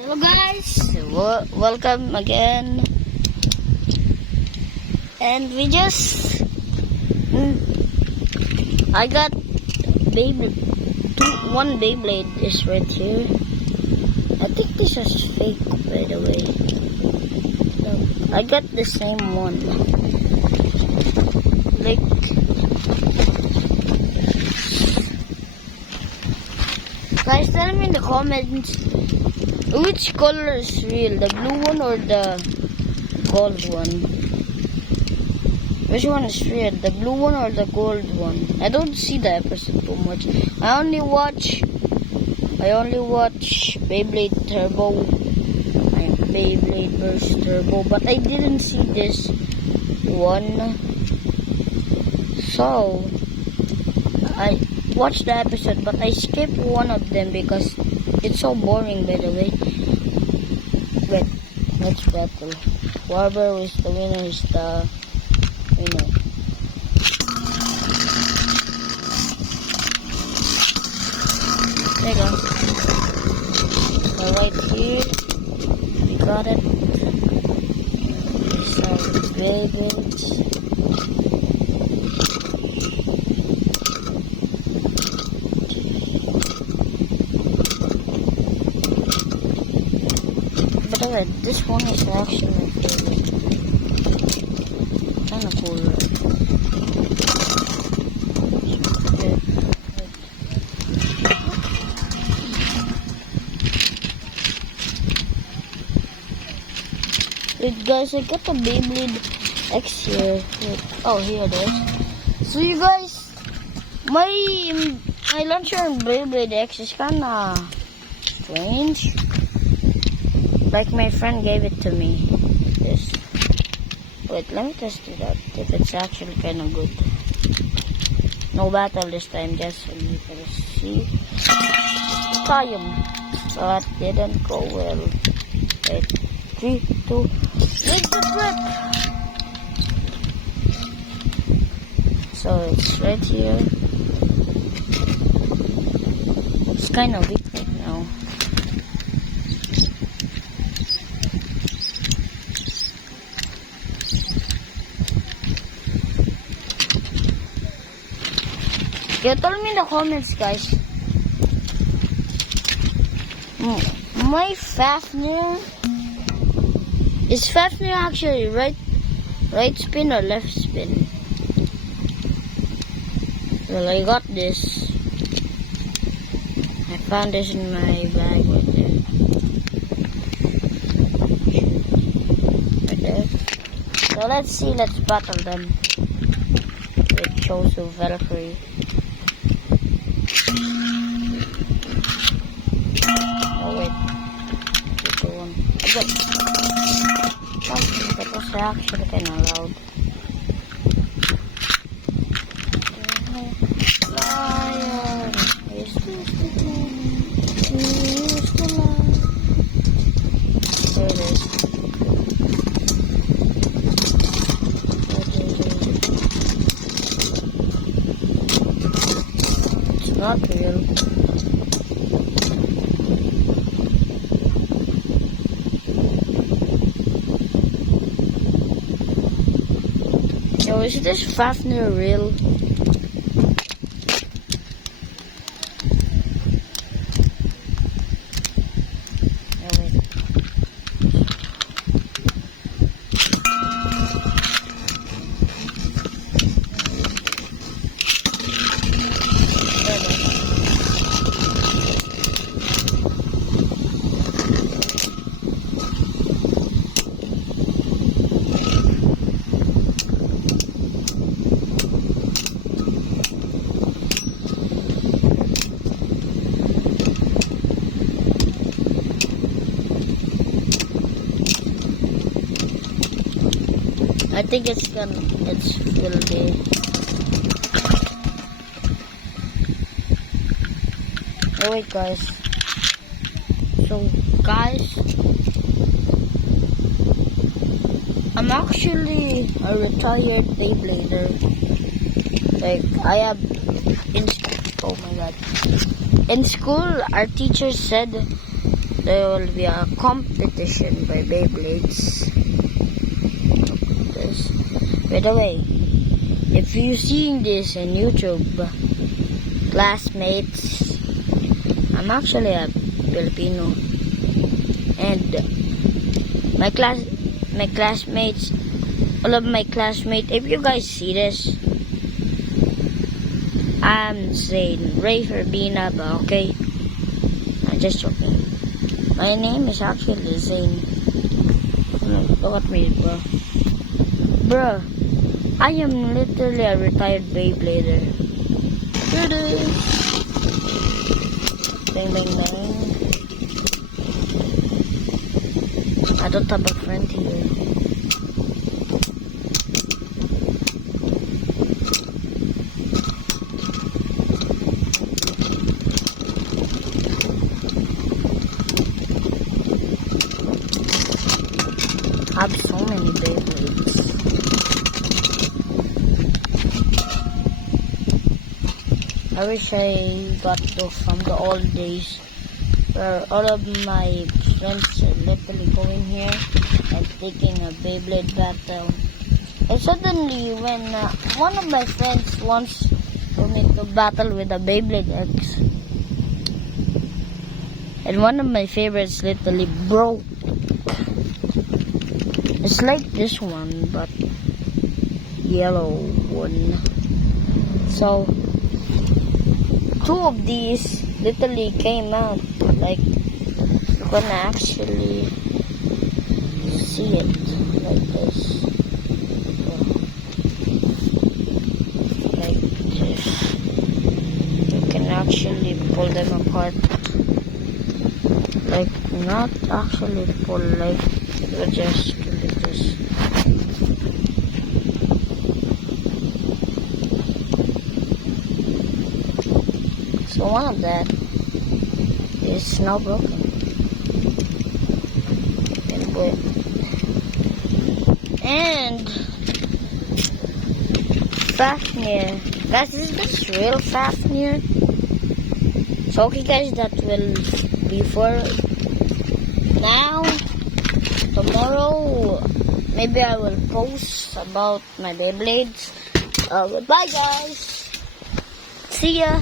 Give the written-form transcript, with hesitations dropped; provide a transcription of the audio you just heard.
Hello guys, welcome again. And we just I got one Beyblade is right here. I think this is fake, by the way. I got the same one. Like, guys, tell me in the comments which color is real, the blue one or the gold one? Which one is real, the blue one or the gold one? I don't see the episode too much. I only watch Beyblade Turbo and Beyblade Burst Turbo, but I didn't see this one. So I watched the episode, but I skipped one of them because it's so boring, by the way. Wait, let's battle. Whoever is the winner is the winner. There you go. So right here, we got it. These are the Beyblades. But this one is actually my favorite. Kinda cool. Wait guys, I got the Beyblade X here. Wait. Oh, here it is. So you guys, my launcher in Beyblade X is kinda strange. Like my friend gave it to me. This. Wait, let me test it out. If it's actually kind of good. No battle this time, just so you can see. Time. So that didn't go well. Wait, 3, 2, make the flip. So it's right here. It's kind of weak right now. Yeah, tell me in the comments, guys. My Fafnir, is Fafnir actually right spin or left spin? Well, I got this. I found this in my bag right there. Right there. So let's see. Let's battle them. With Chosu Valkyrie. Oh wait, it's the one. Oh, that was actually kind of loud. Lion, is this the one? Is the lion? There it is. It's not real. Yo, is this Fafnir real? Oh, wait. I think it's filthy. Oh wait guys. So guys, I'm actually a retired Beyblader. Like I have in oh my god. In school our teacher said there will be a competition by Beyblades. This. By the way, if you're seeing this on YouTube, classmates, I'm actually a Filipino, and my classmates, all of my classmates, if you guys see this, I'm saying Ray Verbina, but okay, I'm just joking. My name is actually Zane. Look at me, bro. Bro, I am literally a retired Beyblader. Bang, bang, bang. I don't have a friend here. I have so many Beyblades. I wish I got those from the old days where all of my friends are literally going here and taking a Beyblade battle. And suddenly when one of my friends wants me to battle with a Beyblade X, and one of my favorites literally broke. It's like this one, but yellow one. So two of these literally came out. Like you can actually see it like this. Like this. You can actually pull them apart. Like not actually pull, like you just do this. So one of that is now broken. And Fafnir. Guys, is this real Fafnir? So okay guys, that will be for now. Tomorrow maybe I will post about my Beyblades. Goodbye guys. See ya.